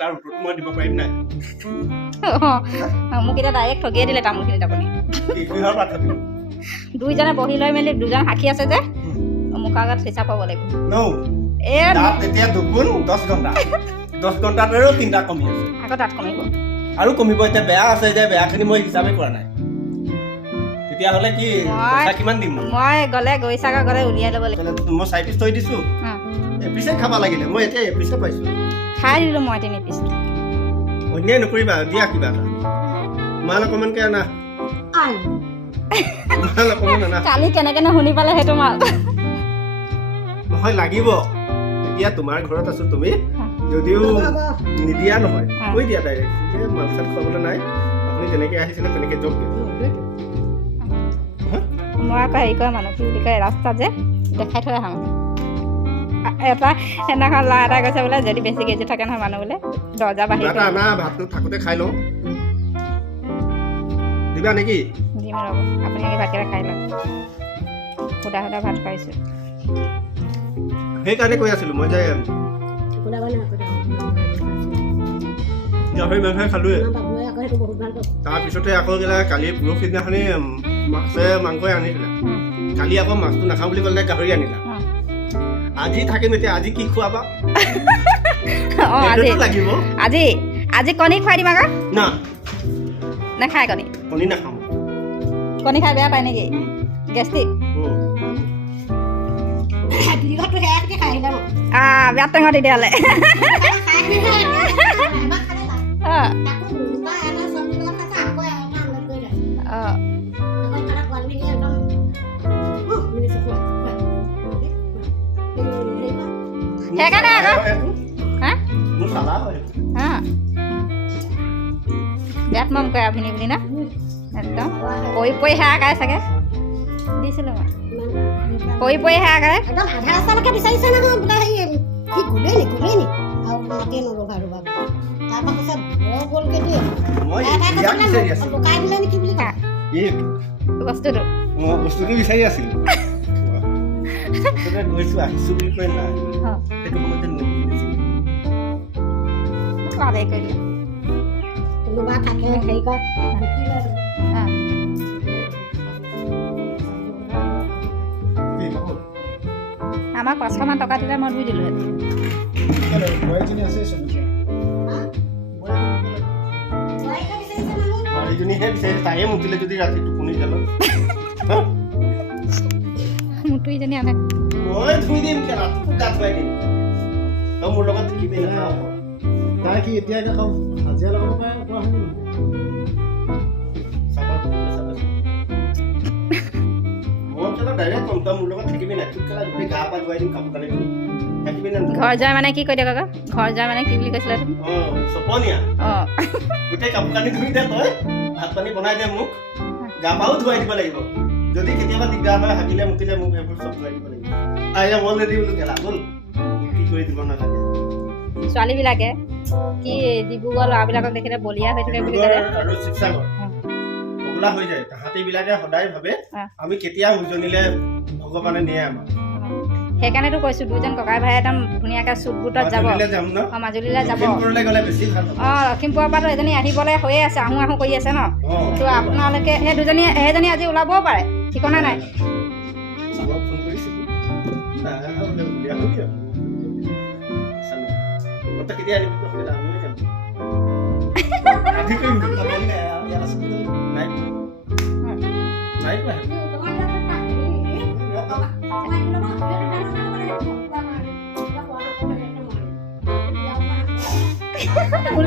তাৰ উত্তৰটো মই দিব পাৰিম নাই মোক এতিয়া ডাইৰেক্ট ঠগিয়ে দিলে তামোলখিনিত আপুনি কিহৰ পাৰ্থক্য দুইজনে বহি লৈ মেলি দুজন সাক্ষী আছে যে মুখৰ আগত হিচাপ পাব লাগিব এতিয়া দুগুণ 10 ঘণ্টা 10 ঘণ্টাতৰো 3টা কমি আছে আকৌ তাত কমিব আৰু কমিব এতিয়া বেয়া আছে যে বেয়াখিনি মই হিচাপে কৰা নাই তেতিয়াহ'লে কি পইচা কিমান দিম মই গ'লে গৈছাগা গ'লে উলিয়াই ল'ব লাগিব মই 4 পিচ থৈ দিছোঁ এপিচে খাব লাগিলে মই এতিয়া এপিচে পাইছোঁ খাই দিলোঁ মই 3 পিচ অন্যায় নকৰিবা দিয়া কিবা এটা মাল অকণমানকৈ আনা মাল অকণমান আনা কালি কেনেকেনে শুনি পালে সেইটো মাল নহয় লাগিব এতিয়া তোমাৰ ঘৰত আছো তুমি যদিও নিদিয়া নহয় কৈ দিয়া ডাইৰেক্ট যে মাল চাল খুৱাবলৈ নাই আপুনি যেনেকৈ আহিছিলে তেনেকৈ যাওক মই আকৌ হেৰি কৰে মানুহ কি বুলি কয় ৰাস্তাত যে দেখাই থৈ আহোঁ এটা সেইদিনাখন ল'ৰা এটা কৈছে বোলে যদি বেছি কেজি থাকে নহয় মানুহ বোলে দৰ্জা বাঢ়ি আনা ভাতটো থাকোঁতে খাই লওঁ দিবা নেকি দিম ৰ'ব আপুনি ভাতকেইটা খাই লওক সুদা সুদা ভাত খুৱাইছোঁ সেইকাৰণে কৈ আছিলোঁ মই যে গাহৰি মাংস খালোৱে তাৰপিছতে আকৌ কালি পৰহি দিনাখনি মাছে মাংসই আনিছিলে কালি আকৌ মাছটো নাখাওঁ বুলি ক'লে গাহৰি আনিলা আজি থাকিম এতিয়া আজি কি খুৱাবা লাগিব আজি আজি কণী খুৱাই দিম আকৌ না নাখায় কণী কণী নাখাওঁ কণী খাই বেয়া পায় নেকি গেষ্ট্ৰিক বেয়া টেঙা তেতিয়াহ'লে সেইকাৰণে আকৌ বিয়াত মম কৰে আপুনি বুলি না একদম পৰি পৰি সেয়া গাই চাগে দিছিলোঁ মই পৰি পৰি সেয়া গাই একদম আধা ৰাস্তালৈকে বিচাৰিছে নহয় বোলে হেৰি কি গ'লেই নি আৰু মাতে নৰভা ৰ'বা তাৰপৰা কৈছে বৰ গ'লকে দিয়ে লুকাই দিলে নেকি বুলি কয় বস্তুটো বস্তুটো বিচাৰি আছিলোঁ গৈছোঁ আহিছোঁ বুলি কৈ নাই সেইটো সময়তে আদায় কৰি দিলে কোনোবা থাকে হেৰি কয় আমাক 500 মান টকা দিলে মই ধুই দিলোঁ তাইয়ে মুতিলে যদি ৰাতি টোপনি জালত মুটুইজনী আনে মই ধুই দিম ৰাতিটো গা ধুৱাই দিম তই মোৰ লগত থাকিবি নহয় তাই কি এতিয়া হাজিৰা লগাব পাৰে কোৱা হয় ঘৰ যোৱা মানে কি কৈ দিয়ক আকৌ ঘৰ যোৱা মানে কি বুলি কৈছিলে গোটেই কাপোৰ কানি ধুই দে তই ভাত পানী বনাই দে মোক গা পাও ধুৱাই দিব লাগিব যদি কেতিয়াবা দিগদাৰ হয় হাগিলে মুতিলে মোক সেইবোৰ চব ধুৱাই দিব লাগিব অলৰেডি বোলো গেলা গ'ল কি কৰি দিব নালাগে ছোৱালীবিলাকে কি ডিব্ৰুগড় ল'ৰাবিলাকক দেখিলে বলিয়া হৈ থাকে বুলি ক'লে আৰু শিৱসাগৰ পগলা হৈ যায় তাহাঁতিবিলাকে সদায় ভাবে আমি কেতিয়া উজনিলে ভগৱানে নিয়ে আমাক সেইকাৰণেতো কৈছোঁ দুজন ককাই ভাই একদম ধুনীয়াকৈ চুট বুটত যাব মাজুলীলৈ যাব লখিমপুৰৰ পৰাতো এজনী আহিবলৈ হৈয়ে আছে আহোঁ আহোঁ কৰি আছে ন তো আপোনালোকে সেইজনী আজি ওলাবও পাৰে ঠিকনা নাই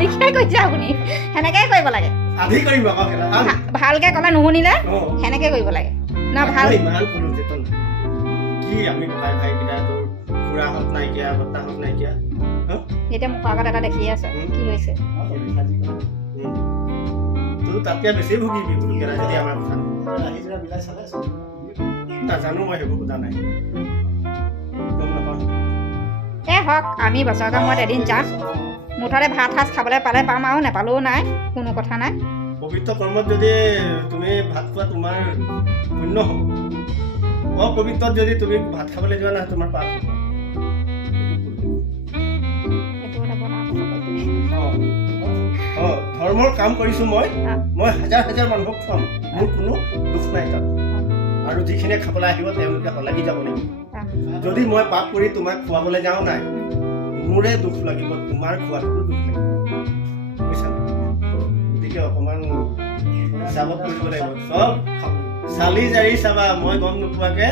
লিখাই কৈছে আপুনি সেনেকৈ কৰিব লাগে ভালকৈ ক'লে নুশুনিলে সেনেকৈ কৰিব লাগে ন ভাল এতিয়া মুখৰ আগত এটা দেখি আছে কি হৈছে তাতকৈ বেছি ভুগিবি বোলো কেলা যদি আমাৰ কথা নাজানো মই সেইবোৰ কথা নাই হওক আমি বছৰকৰ মূৰত এদিন যাম মুঠতে ভাত সাজ খাবলৈ পালে পাম আৰু নেপালেও নাই কোনো কথা নাই পবিত্ৰ কৰ্মত যদি তুমি ভাত খোৱা তোমাৰ পুণ্য হ'ব অপবিত্ৰত যদি তুমি ভাত খাবলৈ যোৱা নাই তোমাৰ পাপ ধৰ্মৰ কাম কৰিছোঁ মই হাজাৰ মানুহক খুৱাম, মোৰ কোনো দুখ নাই তাত। আৰু যিখিনিয়ে খাবলৈ আহিব তেওঁলোকে শলাগি যাব লাগিব। যদি মই পাপ কৰি তোমাক খুৱাবলৈ যাওঁ নাই, মোৰে দুখ লাগিব, তোমাৰ খোৱাটোতো দুখ লাগিব, বুজিছা? গতিকে অকণমান হিচাপত কৰিব লাগিব। চব চালি জাৰি চাবা, মই গম নোপোৱাকে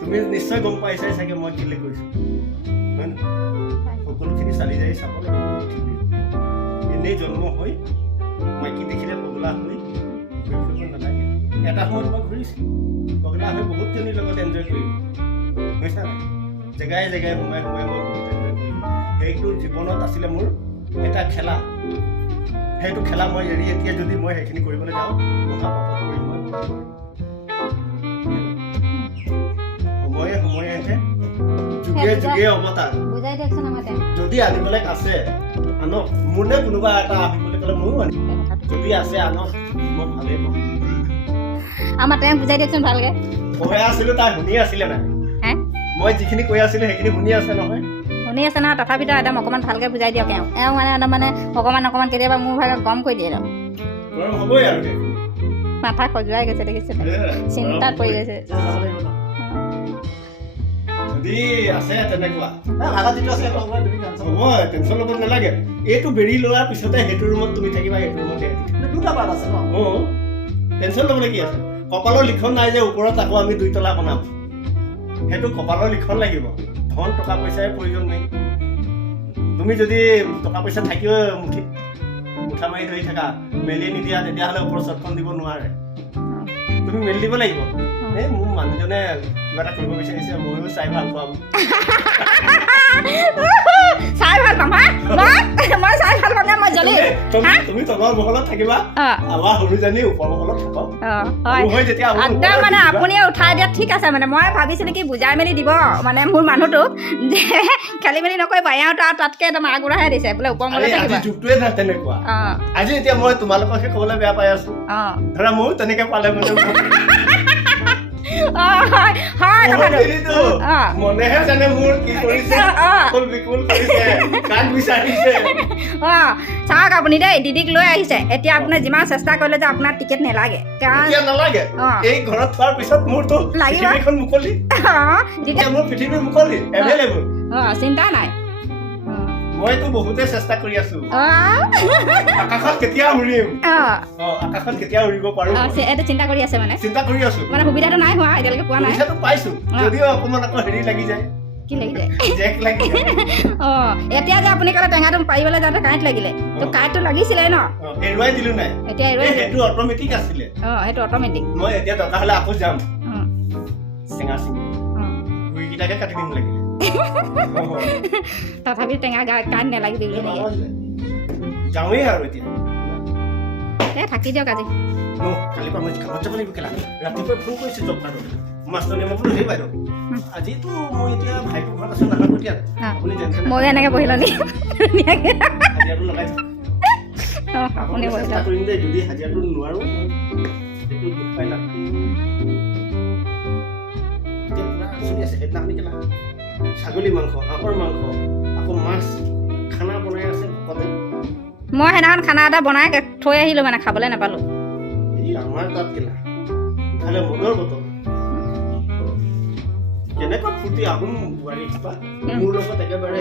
তুমি নিশ্চয় গম পাইছাই চাগে মই কেলে কৰিছোঁ, হয় নহয়? সকলোখিনি চালি জাৰি চাব লাগিব। এনেই জন্ম হৈ মাইকী দেখিলে পগলা হৈ ঘূৰি ফুৰিব নালাগে। এটা সময়ত মই ঘূৰিছিলোঁ, পগলা হৈ বহুতজনীৰ লগত এনজয় কৰিলোঁ, বুজিছা নাই? জেগাই জেগাই সোমাই মই বহুত এনজয় কৰিলোঁ। সেইটো জীৱনত আছিলে মোৰ এটা খেলা। সেইটো খেলা মই এৰি এতিয়া যদি মই সেইখিনি কৰিবলৈ যাওঁ, মহা পাপত কৰি মই সময়ে যুগে যুগে অৱতাৰ যদি আনিবলৈ আছে আনক, মোৰনে কোনোবা এটা আহিবলৈ ক'লে ময়ো আনিম, যদি আছে আনক, মই ভালেই পাম। আমাৰ তেওঁ বুজাই দিয়কচোন ভালকে। কৈ আছিলো তাই শুনি আছিলে নাই? মই যিখিনি কৈ আছিলো সেইখিনি শুনি আছে নহয়? শুনি আছে নহয়, তথাপিতো একদম অকণমান ভালকে বুজাই দিয়ক। এওঁ মানে একদম মানে অকণমান কেতিয়াবা মোৰ ভাগে গম কৰি দিয়ে। হ'বই আৰু মাথা খজুৱাই গৈছে, দেখিছে? চিন্তাত পৰি গৈছে। যদি আছে তেনেকুৱা হ'ব, টেনশ্যন ল'ব নালাগে। এইটো বেৰি লোৱাৰ পিছতে সেইটো ৰুমত তুমি থাকিবা, সেইটো ৰুমত দুটা পাৰ্ট আছে ন। টেনশ্যন ল'বলৈ কি আছে? কপালৰ লিখন নাই যে ওপৰত আকৌ আমি 2 তলা বনাম, সেইটো কপালৰ লিখন লাগিব। ধন টকা পইচাৰ প্ৰয়োজন নাই। তুমি যদি টকা পইচা থাকিও মুঠা মাৰি ধৰি থাকা, মেলি নিদিয়া, তেতিয়াহ'লে ওপৰত চটখন দিব নোৱাৰে। তুমি মেলি দিব লাগিব। এই মোৰ মানুহজনে কিবা এটা কৰিব বিচাৰিছে, ময়ো চাই ভাল পাম। চাই ভাল পাম, মই চাই ভাল পাম। মই জলি তুমি তলৰ মহলত থাকিবা, আমাৰ সৰুজনী ওপৰ মহলত থাকক। একদম মানে আপুনি উঠাই দিয়াত ঠিক আছে। মানে মই ভাবিছিলো কি বুজাই মেলি দিব মানে মোৰ মানুহটোক, যে খেলি মেলি নকৰিবা, এওঁ তাতকে একদম আগবঢ়াই দিছে বোলে ওপৰ মহলত থাকিবা। যুগটোৱে তেনেকুৱা। আজি এতিয়া মই তোমালোককহে ক'বলৈ বেয়া পাই আছো, ধৰা ময়ো তেনেকে পালে মানে মনেহে জানে মোৰ কি কৰিছে, চাওক আপুনি দেই, দিদিক লৈ আহিছে। এতিয়া আপুনি যিমান চেষ্টা কৰিলে যে আপোনাৰ টিকেট নালাগে, নালাগে। এই ঘৰত থোৱাৰ পিছত মোৰতো পৃথিৱীখন মুকলি, মোৰ পৃথিৱী মুকলি, এভেইলেবল, চিন্তা নাই। মইতো বহুতে চেষ্টা কৰি আছো, আকাশত কেতিয়া উৰিম, আকাশত কেতিয়া উৰিব পাৰো, এইটো চিন্তা কৰি আছে। মানে চিন্তা কৰি আছো, মানে সুবিধাটো নাই হোৱা এতিয়ালৈকে, পোৱা নাই। সুবিধাটো পাইছো, যদিও অকণমান আকৌ হেৰি লাগি যায়। কি লাগি যায়? জেক লাগি যায়। এতিয়া যে আপুনি ক'লে টেঙাটো পাৰিবলৈ যাওঁতে কাৰেণ্ট লাগিলে, তো কাৰেণ্টটো লাগিছিলে ন? এৰুৱাই দিলো নাই, এতিয়া এৰুৱাই, সেইটো অট'মেটিক আছিলে। সেইটো অট'মেটিক। মই এতিয়া দৰকাৰ হ'লে আকৌ যাম, টেঙা চিঙি গুৰিকেইটাকে কাটি দিম লাগিলে। তথাপি টেঙা কাৰেণ্ট নেলাগিব যাওঁৱেই আৰু এতিয়া থাকি দিয়ক। আজি কালিৰ পৰা মই কামত যাব লাগিব। কেলা ৰাতিপুৱাই ফোন কৰিছো জব কাৰ্ডত, মাষ্টৰনীয়ে মই বোলো সেই বাইদেউ আজিতো মই এতিয়া ভাইটোৰ ঘৰত আছো, নাহা কেতিয়া আপুনি ময়ো এনেকে বহি ল'লি হাজিৰাটো লগাই আপুনি চেষ্টা কৰিম দেই। যদি হাজিৰাটো নোৱাৰো সেইটো দুখ পাই লাভ এতিয়া পুৰা চলি আছে। সেইদিনাখনি কেলা ছাগলী মাংস, হাঁহৰ মাংস, আকৌ মাছ খানা বনাই আছে ভকতে। মই সেইদিনাখন খানা এটা বনাই থৈ আহিলো, মানে খাবলৈ নাপালো। এই আমাৰ তাত কেলা ইফালে মদৰ বটল, কেনেকুৱা ফূৰ্তি আহোম বোৱাৰী খোপা মোৰ লগত একেবাৰে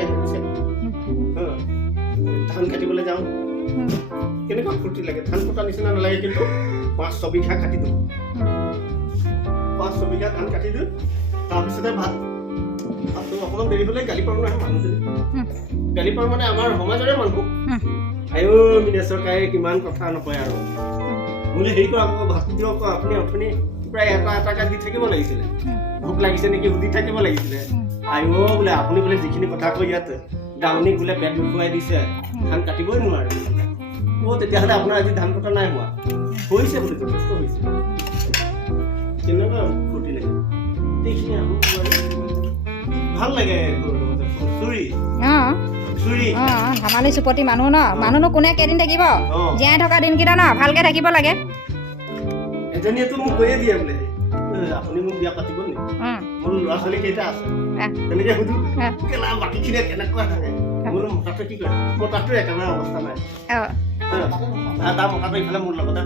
ধান কাটিবলৈ যাওঁ, কেনেকুৱা ফূৰ্তি লাগে। ধান কটা নিচিনা নালাগে, কিন্তু 5-6 বিঘা কাটি দিওঁ, 5-6 বিঘা ধান কাটি দিওঁ। তাৰপিছতে ভাতটো অকণমান দেৰি হ'লে গালি পাৰোঁ নহয় মানুহজনী, গালি পাৰোঁ মানে আমাৰ সমাজৰে মানুহ, আইও মিনেশ্বৰ কায়ে কিমান কথা নকয় আৰু বোলে হেৰি কৰক আকৌ ভাত দিয়ক, আপুনি অথনি প্ৰায় এটা দি থাকিব লাগিছিলে, ভোক লাগিছে নেকি সুধি থাকিব লাগিছিলে। আইও বোলে আপুনি বোলে যিখিনি কথা কৈ ইয়াত দামনিক বোলে পেট নুখুৱাই দিছে, ধান কাটিবই নোৱাৰে। তেতিয়াহ'লে আপোনাৰ আজি ধান কটা নাই হোৱা, হৈছে বোলে, যথেষ্ট হৈছে। কেনেকুৱা ফূৰ্তি লাগে এইখিনি আহোম ভাল লাগে। ধেমালি চুপতি মানুহ ন, মানুহনো কোনে কেইদিন থাকিব, জীয়াই থকা দিনকেইটা ন ভালকে থাকিব লাগে। এজনীয়েতো মোক কৈয়ে দিয়ে বোলে আপুনি মোক বিয়া পাতিব নেকি, মোৰ ল'ৰা ছোৱালী কেইটা আছে, তেনেকে সুধো। বাকীখিনিয়ে কেনেকুৱা থাকে মোৰ মতাটো কি কৰে মতাটো একেবাৰে অৱস্থা নাই তাৰ মতাটো ইফালে মোৰ লগতে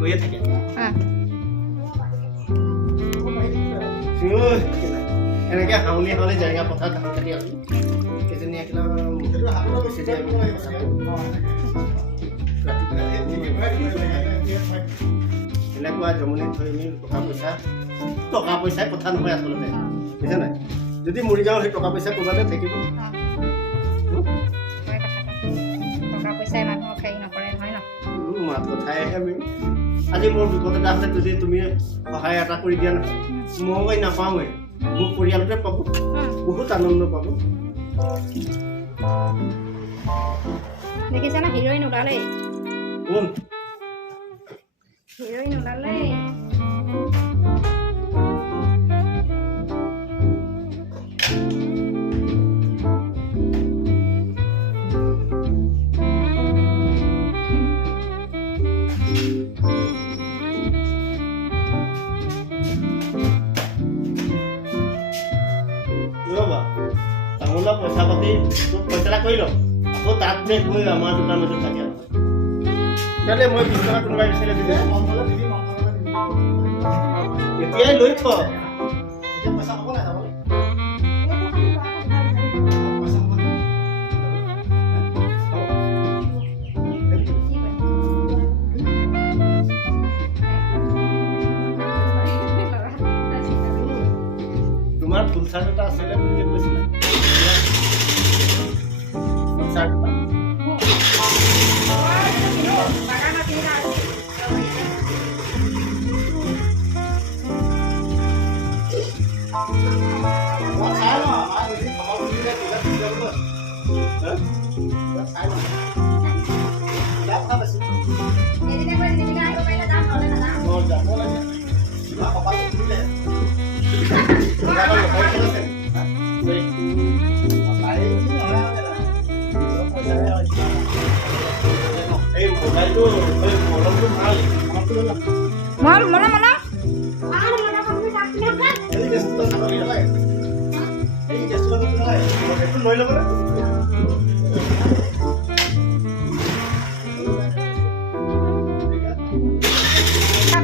গৈয়ে থাকে এনেকে হাউলি হাউলি জেগা পথাৰ ধান কাটি আছো কেইজনী এনেকুৱা জমনিত থৈ আমি টকা পইচাই কথা নহয় আচলতে বুজিছা নাই যদি মৰি যাওঁ সেই টকা পইচা ক'ৰবাতে থাকিব মাত কথাইহে আমি আজি মোৰ বিপদ এটা আছে যদি তুমি সহায় এটা কৰি দিয়া নহয় মই নাপাওঁৱে মোৰ পৰিয়ালটোৱে পাব বহুত আনন্দ পাব দেখিছা না হিৰোইন ওলালে কোন হিৰোইন ওলালে পইচা পাতি পইচা কৰি লওঁ আকৌ তাত যে গৈ আমাৰ দুটাৰ মাজত থাকে তেতিয়াহ'লে মই 20 টকা কোনোবাই বিচাৰি দিলে এতিয়াই লৈ থ পইচা হ'ব নাই তোমাৰ ফুল চাৰ্ট এটা আছিলে বুলি কৈছিলা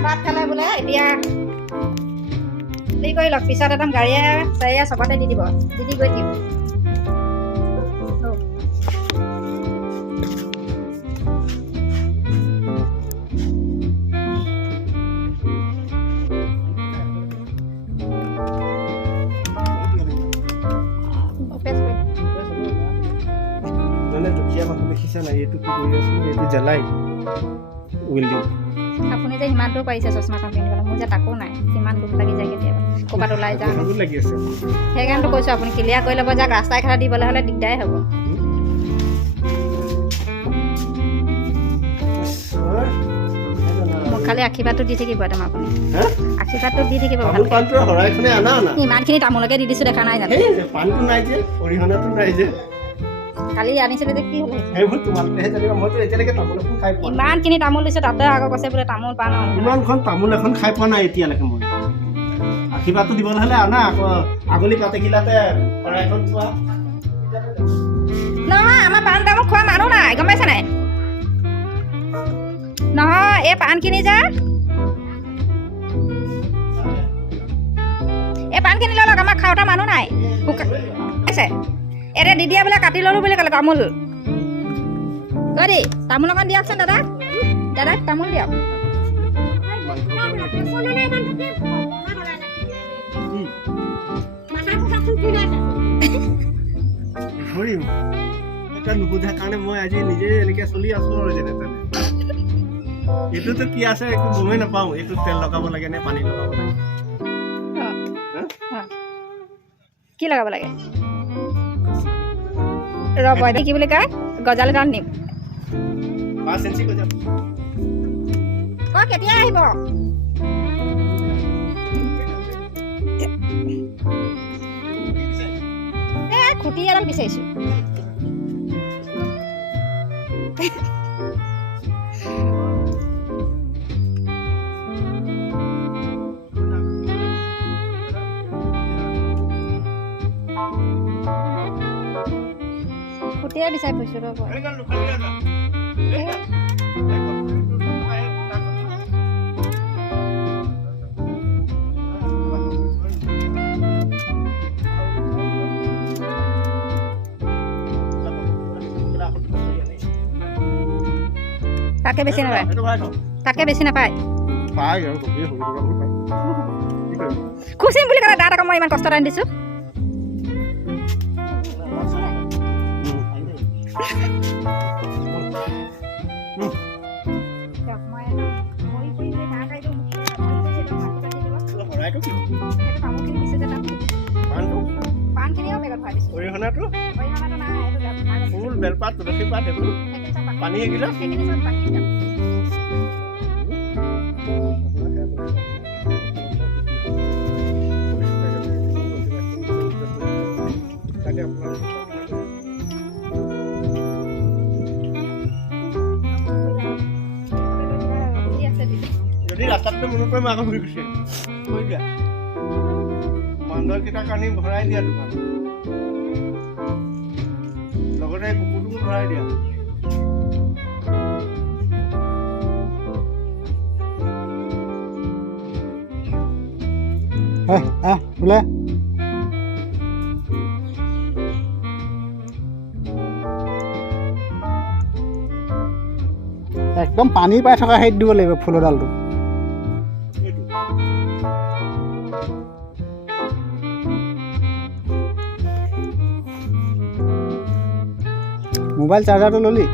ভাত খালে বোলে এতিয়া কৰি লওক পিছত একদম গাড়ীয়ে চাৰিয়ে চবতে দি দিব দি গৈ দিম আপুনি যে সিমানটো পাৰিছে চশমাখন পিন্ধিবলৈ মোৰ যে তাকো নাই কিমান দুখ লাগি যায় কেতিয়াবা ক'ৰবাত ওলাই যাওঁ সেইকাৰণেতো কৈছোঁ আপুনি ক্লিয়াৰ কৰি ল'ব যাক ৰাস্তাই ঘাটে দিবলৈ হ'লে দিগদাৰেই হ'ব মোক খালি আশীৰ্বাদটো দি থাকিব একদম আপুনি আশীৰ্বাদটো দি থাকিব ইমানখিনি তামোলকে দি দিছোঁ দেখা নাই জানো কালি আনিছিলোঁ যে কি হ'ল ইমানখিনি তামোল দিছোঁ তাতে আকৌ কৈছে বোলে তামোল পাণ ইমানখন তামোল এখন খাই পোৱা নাই এতিয়ালৈকে মই আশীৰ্বাদটো দিবলৈ হ'লে আনা আকৌ আগলি পাতেকিলাতে শৰাইখন চোৱা নহয় আমাৰ পাণ তামোল খোৱা মানুহ নাই গম পাইছে নাই নহয় এই পাণখিনি যে এই পাণখিনি লৈ লওক আমাৰ খাওঁতা মানুহ নাই আছে এতিয়া দি দিয়া বোলে কাটি ল'লোঁ বুলি ক'লে তামোল দেই তামোল অকণ দিয়কচোন দাদাক দাদাক তামোল দিয়ক নুসুধাৰ কাৰণে মই আজি নিজে এনেকে চলি আছো আৰু যেনে তেনে এইটোতো কি আছে একো গমেই নাপাওঁ এইটো তেল লগাব লাগে নে পানী লগাব লাগে কি লগাব লাগে ৰ'ব কি বুলি কয় গজালি তাত নিম কেতিয়া আহিব খুঁটি এডাল বিচাৰিছোঁ সেয়া বিচাৰি ফুৰিছোঁ ৰ'ব। তাকে বেছি নাপায়, তাকে বেছি নাপায়। খুচিম বুলি ক'লে দাঁত আকৌ মই ইমান কষ্ট আনি দিছোঁ। বেলপাত তুলসী পাত এইবোৰ পানী এগিলাচ যদি ৰাস্তাতে মনত পৰে মই আকৌ ঘূৰি গুচি কৈ দিয়া বান্দৰকেইটাক আনি ভৰাই দিয়া দোকান লগতে কুকুৰটোকো ভৰাই দিয়া। বোলে একদম পানী পাই থকা হেৰিত দিব লাগিব ফুলডালটো। মোবাইল চাৰ্জাৰটো ল'লি?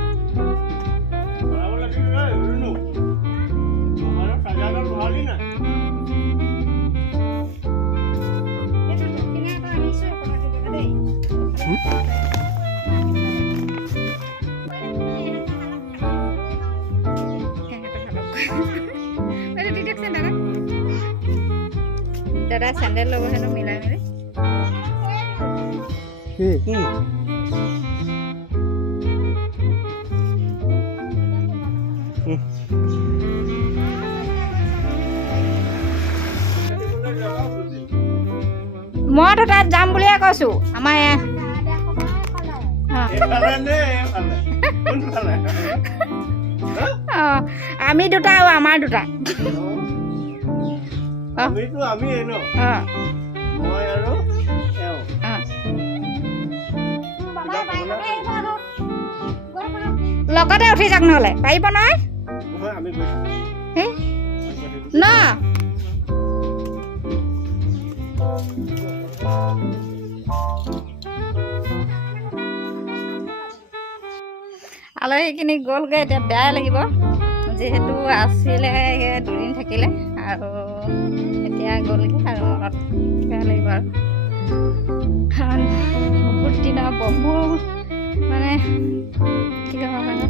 দাদা চেণ্ডেল ল'ব হেনো মিলাই মেলি। মইতো তাত যাম বুলিয়ে কৈছোঁ। আমাৰ আমি দুটা আৰু আমাৰ দুটা। লগতে উঠি যাওক নহ'লে পাৰিব নহয় ন। আলহীখিনি গ'লগৈ, এতিয়া বেয়াই লাগিব যিহেতু আছিলে দুদিন থাকিলে আৰু এতিয়া গ'লগৈ আৰু মনত বেয়া লাগিব আৰু বহুত দিনৰ বহুত মানে কি ক'ব মানে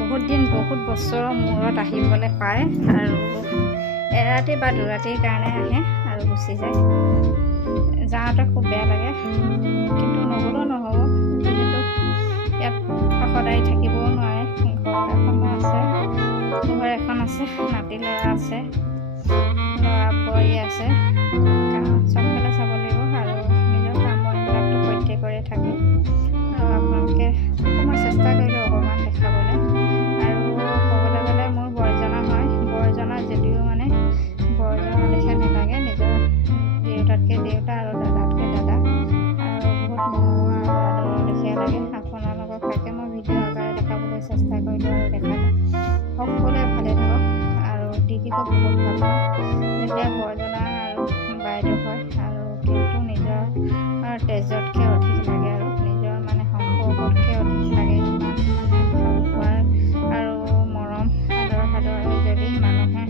বহুত দিন বহুত বছৰৰ মূৰত আহিবলৈ পায় আৰু এৰাতি বা দুৰাতিৰ কাৰণে আহে আৰু গুচি যায়। যাওঁতে খুব বেয়া লাগে কিন্তু নগ'লেও নহ'ব যিহেতু ইয়াত সদায় থাকিবও নোৱাৰে। ঘৰ এখন আছে, নাতি ল'ৰা আছে, ল'ৰা বোৱাৰী আছে, চবফালে চাব লাগিব আৰু নিজৰ কাম বনবিলাকতো প্ৰত্যেকৰে থাকে আৰু আপোনালোকে মই চেষ্টা কৰিলোঁ অকণমান দেখাবলৈ। আৰু ক'বলৈ গ'লে মোৰ বৰজনা হয়, বৰজনা যদিও মানে বৰজনা লেখীয়া নালাগে, নিজৰ দেউতাতকৈ দেউতা আৰু দাদাতকৈ দাদা আৰু বহুত মৰমৰ আৰু আদৰৰ লেখীয়া লাগে। আপোনালোকক তাকে মই ভিডিঅ' আকাৰে দেখাবলৈ চেষ্টা কৰিলোঁ আৰু দেখালোঁ। সকলোৱে ভালে থাকক আৰু দিদিকক বহুত ভাল পাওঁ। যেতিয়া বৰজনা আৰু বাইদেউ হয় আৰু কিন্তু নিজৰ তেজতকৈ অধিক লাগে আৰু নিজৰ মানে সম্পৰ্কতকৈ অধিক লাগে। ইমান মানে ভাল পোৱাৰ আৰু মৰম আদৰ যদি মানুহে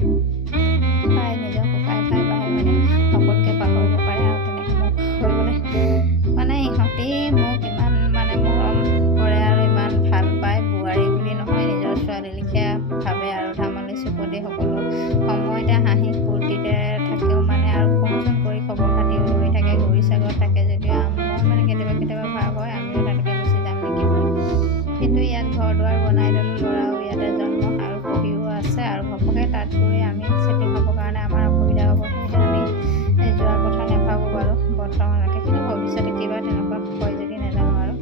পায়, নিজৰ ককাই ভাই বাই মানে সকলোকে পাহৰিব পাৰে আৰু তেনেকৈ মোক কৰিবলৈ মানে ইহঁতি মোক ইমান মানে মৰম কৰে আৰু ইমান ভাল পায়। বোৱাৰী বুলি নহয়, নিজৰ ছোৱালী লেখীয়া ভাবে আৰু ধেমালি চুপতি সকলো সময়তে হাঁহি ফূৰ্তিতে থাকেও মানে আৰু ফোন চোন কৰি খবৰ খাতিও লৈ থাকে। ঘূৰি চাগত থাকে যদিও মই মানে কেতিয়াবা ভাৱ হয় আমিও তালৈকে গুচি যাম নেকি বুলি, কিন্তু ইয়াত ঘৰ দুৱাৰ বনাই ল'লোঁ, ল'ৰাও ইয়াতে জন্ম আৰু পঢ়িও আছে আৰু ঘপকৈ তাত গৈ আমি চেটি খাবৰ কাৰণে আমাৰ অসুবিধা হ'ব, সেইকাৰণে আমি যোৱাৰ কথা নাভাবোঁ বাৰু বৰ্তমানলৈকে। কিন্তু ভৱিষ্যতে কিবা তেনেকুৱা হয় যদি নাজানো আৰু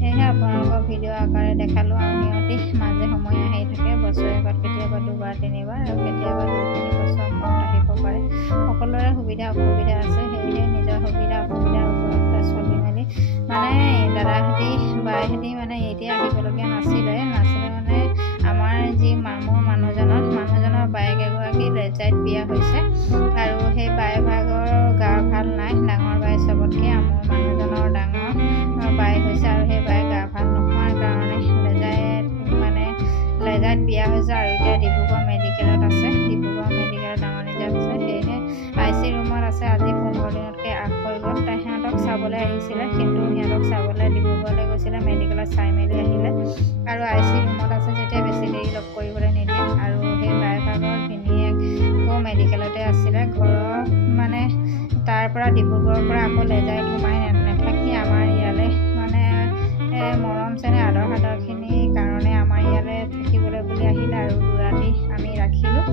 সেয়েহে আপোনাৰ আপোনালোকক ভিডিঅ' আকাৰে দেখালোঁ আৰু সিহঁতি মাজে সময়ে আহি থাকে বছৰেকত কেতিয়াবা 2-3 আৰু কেতিয়াবা 2-3 বছৰ মূৰত আহিব পাৰে সকলোৰে সুবিধা অসুবিধা আছে সেয়েহে নিজৰ সুবিধা অসুবিধাৰ ওপৰত চলি মেলি মানে দাদাহঁতি বাইহঁতি মানে এতিয়া আহিবলগীয়া নাছিলে মানে আমাৰ যি মোৰ মানুহজনৰ বায়েক এগৰাকী ৰেজাইত বিয়া হৈছে আৰু সেই বায়েকভাগৰ গা ভাল নাই ডাঙৰ বাই চবতকৈ মোৰ মানুহজনৰ ডাঙৰ বাই হৈছে আৰু সেই বাই গা ভাল নোহোৱাৰ কাৰণে লেজাইত বিয়া হৈছে আৰু এতিয়া ডিব্ৰুগড় মেডিকেলত আছে ডিব্ৰুগড় মেডিকেলত ডাঙৰ নিজা হৈছে সেয়েহে IC ৰুমত আছে আজি 15 দিনতকৈ আগ হৈ গ'ল তাই সিহঁতক চাবলৈ আহিছিলে কিন্তু সিহঁতক চাবলৈ ডিব্ৰুগড়লৈ গৈছিলে মেডিকেলত চাই মেলি আহিলে আৰু IC ৰুমত আছে যেতিয়া বেছি দেৰি লগ কৰিবলৈ নিদিয়ে আৰু সেই বায়েকভাগৰ ভিনীয়েকো মেডিকেলতে আছিলে ঘৰৰ মানে তাৰ পৰা ডিব্ৰুগড়ৰ পৰা আকৌ লেজাইত সোমাই নাথাকি আমাৰ ইয়ালৈ মানে মৰম চেনেহ আদৰ সাদৰখিনিৰ কাৰণে আমাৰ ইয়ালৈ থাকিবলৈ বুলি আহিলে আৰু 2 ৰাতি আমি ৰাখিলোঁ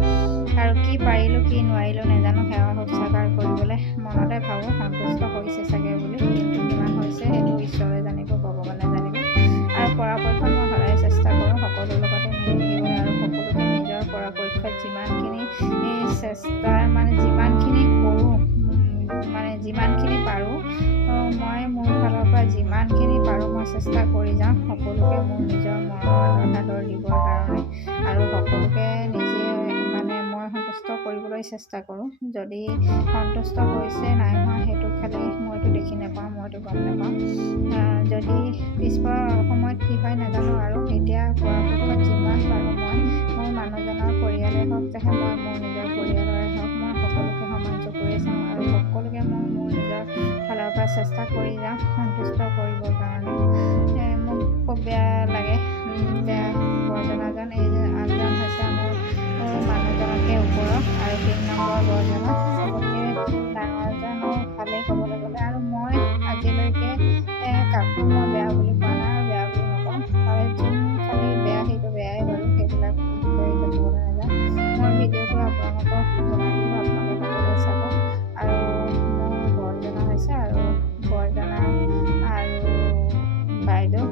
আৰু কি পাৰিলোঁ কি নোৱাৰিলোঁ নাজানো সেৱা শুশ্ৰূষা কৰিবলৈ মনতে ভাবোঁ সন্তুষ্ট হৈছে চাগে বুলি কিন্তু কিমান হৈছে সেইটো ঈশ্বৰে জানিব ভগৱানে জানিব আৰু পৰাপক্ষত মই সদায় চেষ্টা কৰোঁ সকলোৰ লগতে মিলি থাকিবলৈ আৰু সকলোকে নিজৰ পৰাপক্ষত যিমানখিনি চেষ্টাৰ মানে যিমানখিনি কৰোঁ মানে যিমানখিনি পাৰোঁ মই মোৰ ফালৰ পৰা যিমানখিনি পাৰোঁ মই চেষ্টা কৰি যাওঁ সকলোকে মোৰ নিজৰ মৰম আদৰ দিবৰ কাৰণে আৰু সকলোকে নিজে মানে মই সন্তুষ্ট কৰিবলৈ চেষ্টা কৰোঁ যদি সন্তুষ্ট হৈছে নাই হোৱা সেইটো খালি মইতো দেখি নাপাওঁ মইতো গম নাপাওঁ যদি পিছপৰা সময়ত কি হয় নাজানো আৰু এতিয়া পৰাপক্ষত যিমান পাৰোঁ মই মোৰ মানুহজনৰ পৰিয়ালে হওক চাহে মই মোৰ নিজৰ পৰিয়ালৰে হওক মই সকলোকে সমান চকুৰে চাওঁ আৰু সকলোকে মই মোৰ নিজৰ ফালৰ পৰা চেষ্টা কৰি যাওঁ সন্তুষ্ট কৰিবৰ কাৰণে মোক খুব বেয়া লাগে বেয়া বৰজনাজন এই আনজন হৈছে মোৰ মানুহজনতকৈ ওপৰত আৰু 3 নম্বৰ বৰজনা চবতকৈ ডাঙৰজনৰ ভালেই ক'বলৈ গ'লে আৰু মই আজিলৈকে কাকো মই বেয়া বুলি কোৱা নাই আৰু বেয়া বুলি নকওঁ আৰু যোন খালি বেয়া সেইটো বেয়াই বাৰু সেইবিলাক কৰি থাকিবলৈ নাযাওঁ মই ভিডিঅ'টো আপোনালোকক বনাই দিলোঁ আপোনালোকে সকলোৱে চাব আৰু মোৰ বৰজনা হৈছে আৰু বৰজনা আৰু বাইদেউ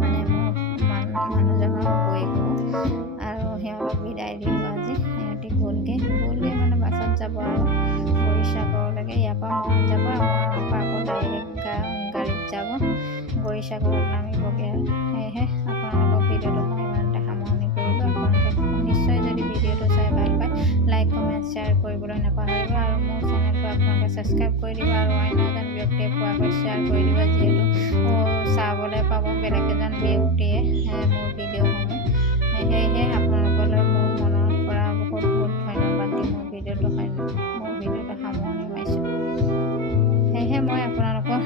মানে মোৰ মানুহজনৰ বৌয়েক আৰু সিহঁতক বিদায় দিলোঁ আজি সিহঁতি গ'লগৈ মানে বাছত যাব আৰু গৰিসাগৰলৈকে ইয়াৰ পৰা মন যাব আমাৰ পৰা আকৌ ডাইৰেক্ট গাড়ীত যাব গৰিসাগৰত নামিবগৈ আৰু সেয়েহে আপোনালোকৰ ভিডিঅ'টো মই ইমানতে সামৰণি কৰিলোঁ আপোনালোকে নিশ্চয় যদি ভিডিঅ'টো চাই ভাল পায় লাইক কমেণ্ট শ্বেয়াৰ কৰিবলৈ নাপাহৰিব আৰু মোৰ চেনেলটো আপোনালোকে ছাবস্ক্ৰাইব কৰি দিব আৰু অন্য এজন ব্যক্তিয়ে পোৱাকৈ শ্বেয়াৰ কৰি দিব যিহেতু চাবলৈ পাব বেলেগ এজন ব্যক্তিয়ে মোৰ ভিডিঅ'সমূহ সেয়েহে আপোনালোকলৈ মোৰ মনৰ পৰা বহুত ধন্যবাদ দি মোৰ ভিডিঅ'টো সামৰণি মাৰিছোঁ সেয়েহে মই আপোনালোকক